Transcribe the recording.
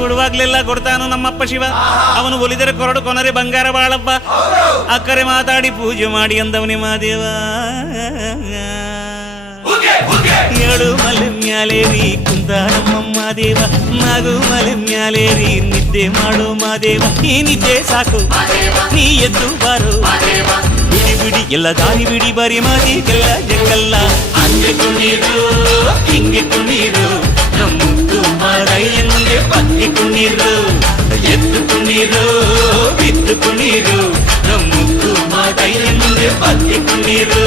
ಕೊಡುವಾಗ್ಲೆಲ್ಲ ಕೊಡ್ತಾನು ನಮ್ಮಪ್ಪ ಶಿವ. ಅವನು ಒಲಿದರೆ ಕೊರಡು ಕೊನರೆ ಬಂಗಾರ ಬಾಳಪ್ಪ. ಅಕ್ಕರೆ ಮಾತಾಡಿ ಪೂಜೆ ಮಾಡಿ ಅಂದವನೇ ಮಾದೇವ. ಏಳು ಮಲೆ ಮ್ಯಾಲೇರಿ ಕುಂತ ನಮ್ಮಮ್ಮ ದೇವ. ನಾಗು ಮಲೆ ಮ್ಯಾಲೇರಿ ನಿದ್ದೆ ಮಾಡು ಮಾದೇವ. ಈ ನಿದ್ದೆ ಸಾಕು ನೀ ಎದ್ದು ಬಾರು. ಬಿಡಿ ಬಿಡಿ ಎಲ್ಲ ದಾರಿ ಬಿಡಿ ಬರಿ ಮಾದಿಗೆಲ್ಲ ಜಂಗಲ್ಲ. ಹಂಗೆ ಕುಣೀರು ಹಿಂಗೆ ಕುಣೀರು ನಮ್ಮುತ್ತು ಮಾರಯ್ಯನಿಗೆ ಬಗ್ಗಿ ಕುಣೀರು. ಎದ್ದು ಕುಣೀರು ಬಿದ್ದು ಕುಣೀರು ನಮ್ಮುತ್ತು ಮಾರಯ್ಯನಿಗೆ ಬಗ್ಗಿ ಕುಣೀರು.